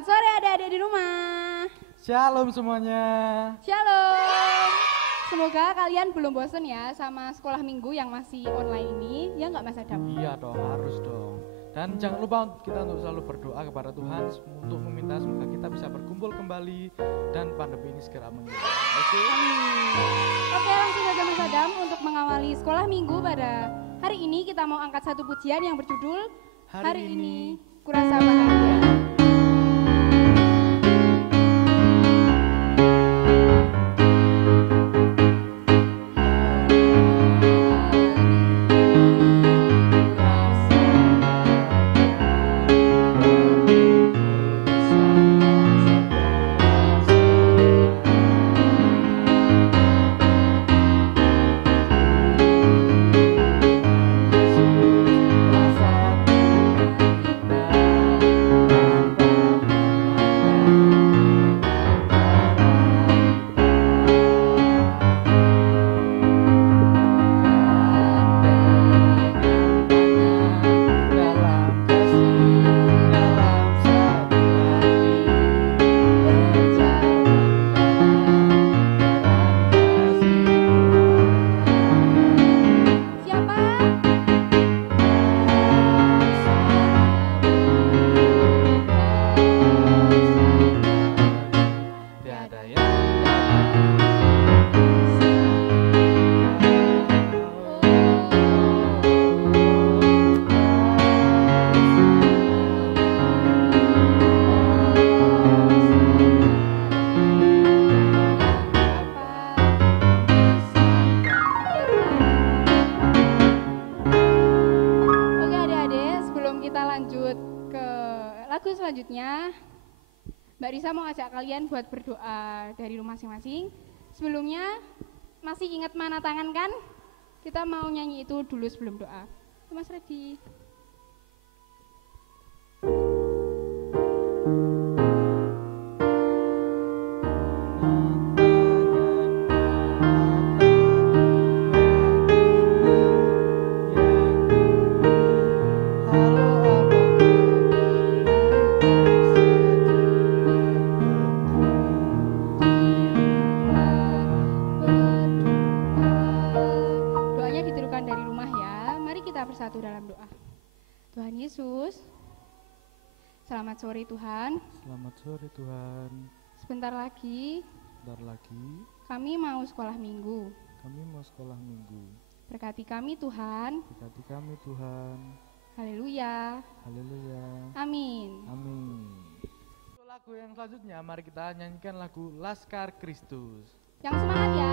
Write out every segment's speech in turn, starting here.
Selamat sore adik-adik di rumah. Shalom semuanya. Shalom. Semoga kalian belum bosen ya sama sekolah minggu yang masih online ini. Ya nggak Mas Adam? Iya dong, harus dong. Dan jangan lupa kita untuk selalu berdoa kepada Tuhan untuk meminta semoga kita bisa berkumpul kembali dan pandemi ini segera menghilang. Oke? Amin. Oke, langsung saja Mas Adam untuk mengawali sekolah minggu pada hari ini kita mau angkat satu pujian yang berjudul Hari ini Kurasa Bahagia. Selanjutnya Mbak Risa mau ajak kalian buat berdoa dari rumah masing-masing. Sebelumnya masih ingat mana tangan kan? Kita mau nyanyi itu dulu sebelum doa. Mas Redi. Bersatu dalam doa. Tuhan Yesus, selamat sore Tuhan. Selamat sore Tuhan. Sebentar lagi kami mau sekolah minggu. Berkati kami Tuhan. Haleluya. Amin. Untuk lagu yang selanjutnya mari kita nyanyikan lagu Laskar Kristus. Yang semangat ya.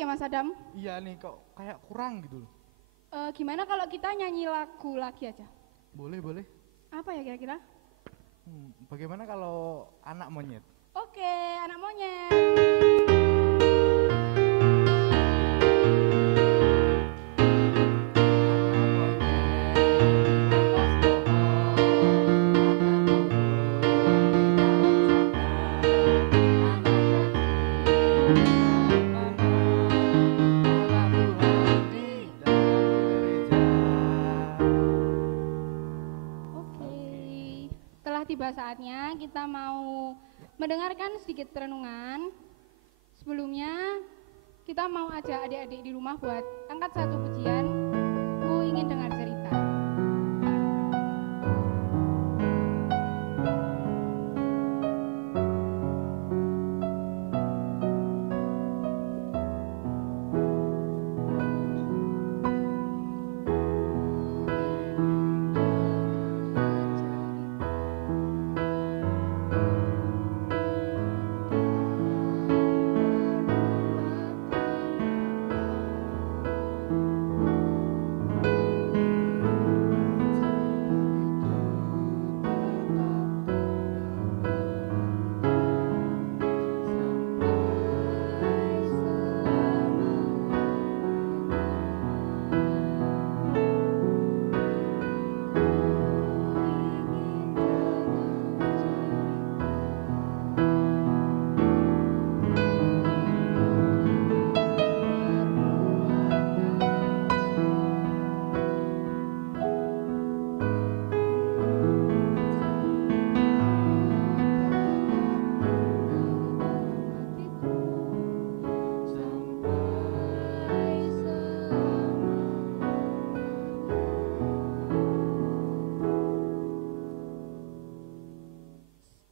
Mas Adam? Iya nih kok kayak kurang gitu loh. Gimana kalau kita nyanyi lagu lagi aja? Boleh. Apa ya kira-kira? Bagaimana kalau Anak Monyet? Oke, Anak Monyet. Tiba saatnya kita mau mendengarkan sedikit renungan. Sebelumnya kita mau ajak adik-adik di rumah buat angkat satu pujian. Ku ingin dengar cerita.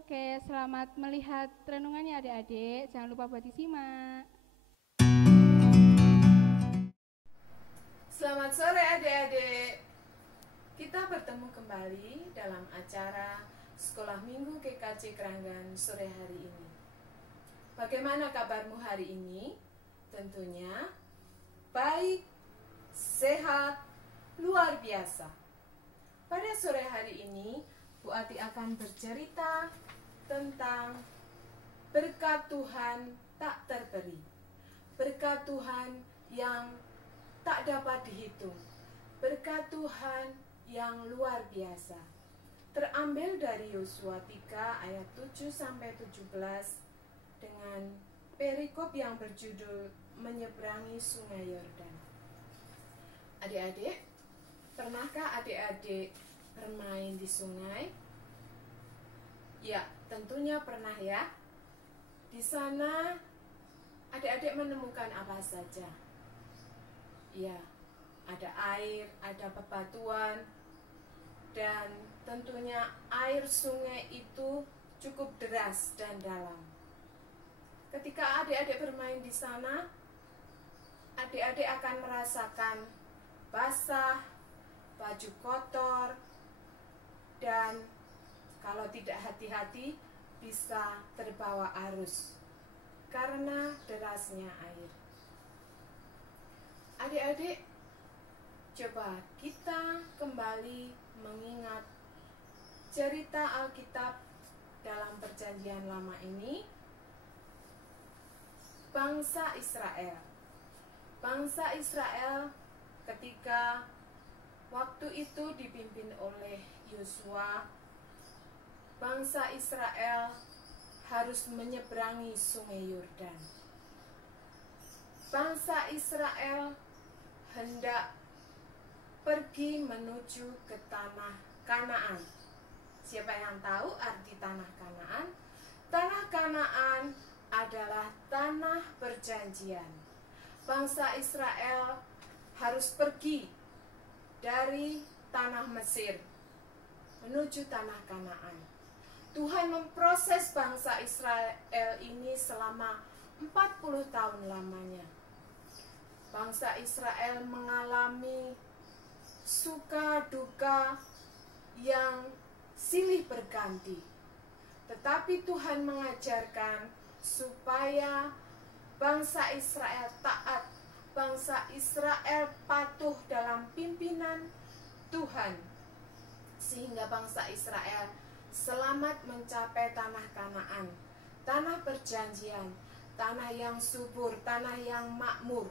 Oke, selamat melihat renungannya adik-adik. Jangan lupa buat disimak. Selamat sore adik-adik. Kita bertemu kembali dalam acara Sekolah Minggu GKJ Keranggan sore hari ini. Bagaimana kabarmu hari ini? Tentunya baik, sehat, luar biasa. Pada sore hari ini, Bu Ati akan bercerita tentang berkat Tuhan tak terberi. Berkat Tuhan yang tak dapat dihitung. Berkat Tuhan yang luar biasa. Terambil dari Yosua 3 ayat 7 sampai 17 dengan perikop yang berjudul Menyeberangi Sungai Yordan. Adik-adik, pernahkah adik-adik bermain di sungai? Ya, tentunya pernah ya. Di sana adik-adik menemukan apa saja? Ya, ada air, ada bebatuan, dan tentunya air sungai itu cukup deras dan dalam. Ketika adik-adik bermain di sana, adik-adik akan merasakan basah, baju kotor, dan kalau tidak hati-hati bisa terbawa arus karena derasnya air. Adik-adik, coba kita kembali mengingat cerita Alkitab dalam Perjanjian Lama ini. Bangsa Israel ketika waktu itu dipimpin oleh Yosua, bangsa Israel harus menyeberangi sungai Yordan. Bangsa Israel hendak pergi menuju ke tanah Kanaan. Siapa yang tahu arti tanah Kanaan? Tanah Kanaan adalah tanah perjanjian. Bangsa Israel harus pergi dari tanah Mesir menuju tanah Kanaan. Tuhan memproses bangsa Israel ini selama 40 tahun lamanya. Bangsa Israel mengalami suka duka yang silih berganti. Tetapi Tuhan mengajarkan supaya bangsa Israel taat, bangsa Israel patuh dalam pimpinan Tuhan, sehingga bangsa Israel selamat mencapai tanah Kanaan, tanah perjanjian, tanah yang subur, tanah yang makmur.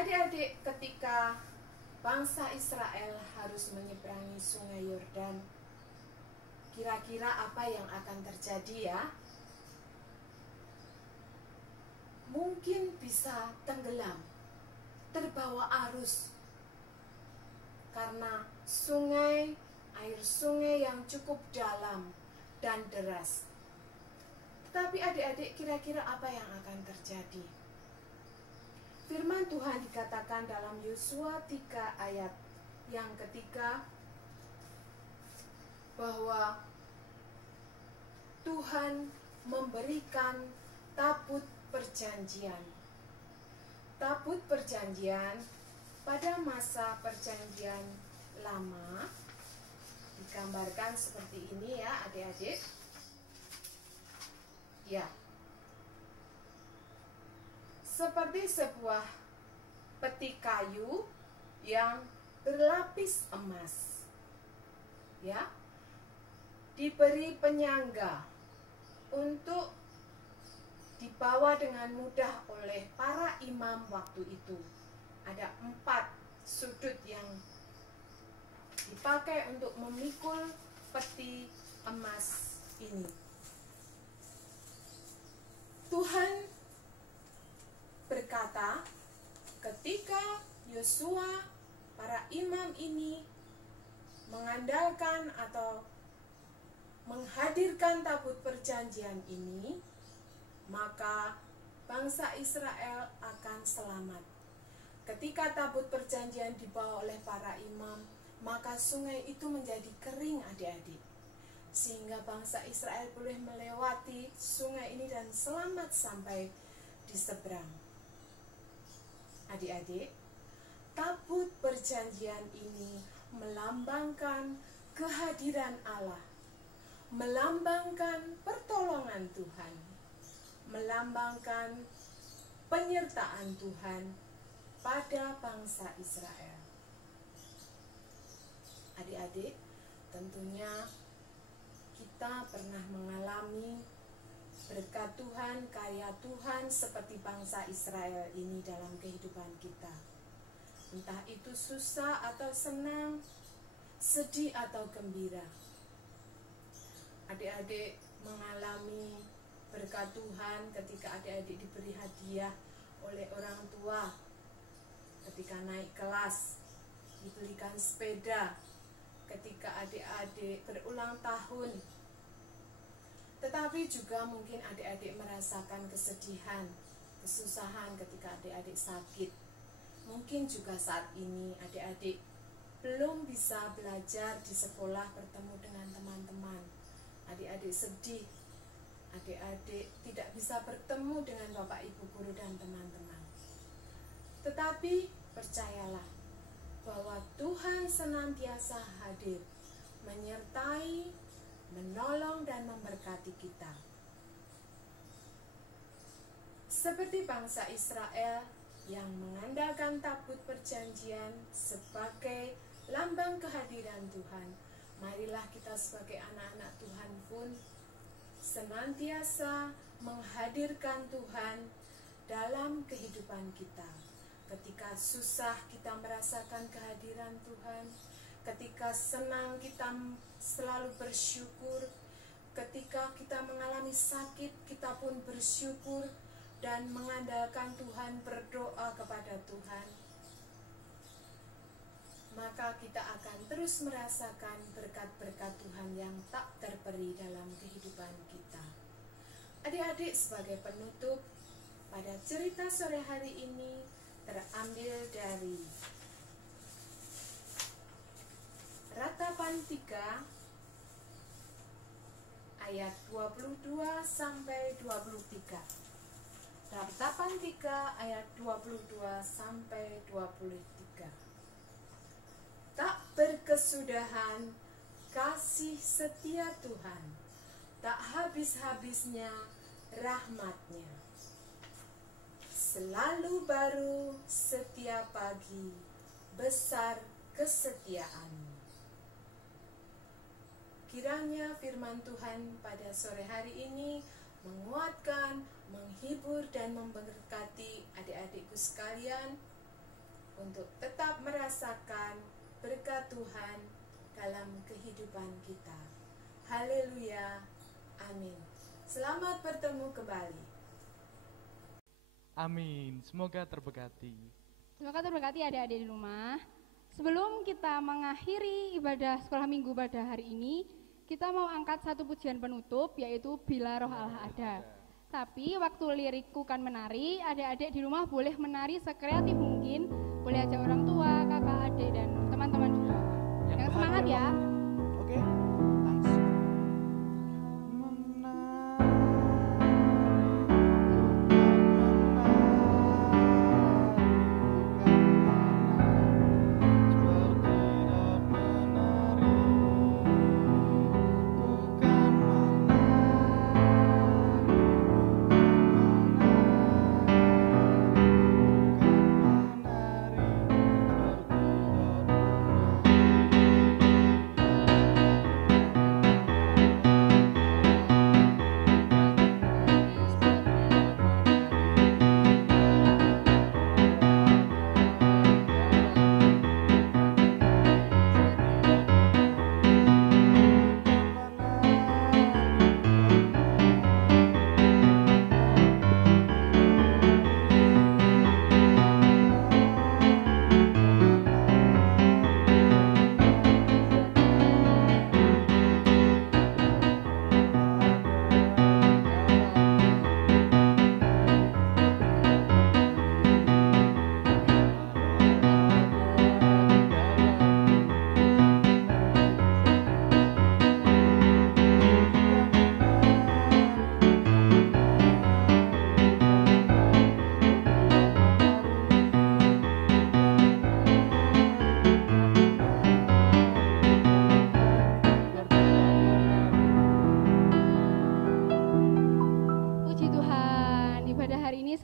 Adik-adik, ketika bangsa Israel harus menyeberangi sungai Yordan, kira-kira apa yang akan terjadi ya? Mungkin bisa tenggelam, terbawa arus, karena air sungai yang cukup dalam dan deras. Tetapi adik-adik, kira-kira apa yang akan terjadi? Firman Tuhan dikatakan dalam Yosua 3 ayat yang ketiga, bahwa Tuhan memberikan tabut perjanjian. Tabut perjanjian pada masa perjanjian lama digambarkan seperti ini ya adik-adik. Ya, seperti sebuah peti kayu yang berlapis emas, ya, diberi penyangga untuk dibawa dengan mudah oleh para imam waktu itu. Ada 4 sudut yang dipakai untuk memikul peti emas ini. Tuhan berkata, ketika Yosua, para imam ini mengandalkan atau menghadirkan tabut perjanjian ini, maka bangsa Israel akan selamat. Ketika tabut perjanjian dibawa oleh para imam, maka sungai itu menjadi kering adik-adik. sehingga bangsa Israel boleh melewati sungai ini dan selamat sampai di seberang. Adik-adik, tabut perjanjian ini melambangkan kehadiran Allah, melambangkan pertolongan Tuhan, melambangkan penyertaan Tuhan pada bangsa Israel. Adik-adik, tentunya kita pernah mengalami berkat Tuhan, karya Tuhan seperti bangsa Israel ini dalam kehidupan kita. Entah itu susah atau senang, sedih atau gembira. Adik-adik mengalami berkat Tuhan ketika adik-adik diberi hadiah oleh orang tua, ketika naik kelas, dibelikan sepeda, ketika adik-adik berulang tahun. Tetapi juga mungkin adik-adik merasakan kesedihan, kesusahan ketika adik-adik sakit. Mungkin juga saat ini adik-adik belum bisa belajar di sekolah, bertemu dengan teman-teman. Adik-adik sedih, adik-adik tidak bisa bertemu dengan Bapak Ibu guru dan teman-teman. Tetapi percayalah bahwa Tuhan senantiasa hadir, menyertai, menolong dan memberkati kita. Seperti bangsa Israel yang mengandalkan tabut perjanjian sebagai lambang kehadiran Tuhan, marilah kita sebagai anak-anak Tuhan pun senantiasa menghadirkan Tuhan dalam kehidupan kita. Ketika susah kita merasakan kehadiran Tuhan, ketika senang kita selalu bersyukur, ketika kita mengalami sakit kita pun bersyukur dan mengandalkan Tuhan, berdoa kepada Tuhan, maka kita akan terus merasakan berkat-berkat Tuhan yang tak terperi dalam kehidupan kita. Adik-adik, sebagai penutup, pada cerita sore hari ini terambil dari Ratapan 3 ayat 22 sampai 23. Ratapan 3 ayat 22 sampai 23. Tak berkesudahan kasih setia Tuhan, tak habis-habisnya rahmat-Nya. Selalu baru setiap pagi, besar kesetiaan-Mu. Kiranya firman Tuhan pada sore hari ini menguatkan, menghibur dan memberkati adik-adikku sekalian untuk tetap merasakan berkat Tuhan dalam kehidupan kita. Haleluya, amin. Selamat bertemu kembali. Amin, semoga terberkati. Semoga terberkati adik-adik di rumah. Sebelum kita mengakhiri ibadah sekolah minggu pada hari ini, kita mau angkat satu pujian penutup, yaitu Bila Roh Allah Ada. Tapi waktu lirikku kan menari, adik-adik di rumah boleh menari sekreatif mungkin, boleh ajak orang tua, kakak, adik, dan teman-teman juga. Yang semangat ya. Oke, langsung.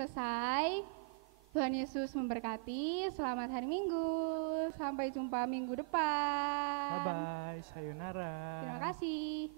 selesai. Tuhan Yesus memberkati. Selamat hari Minggu. Sampai jumpa minggu depan. Bye bye, sayonara. Terima kasih.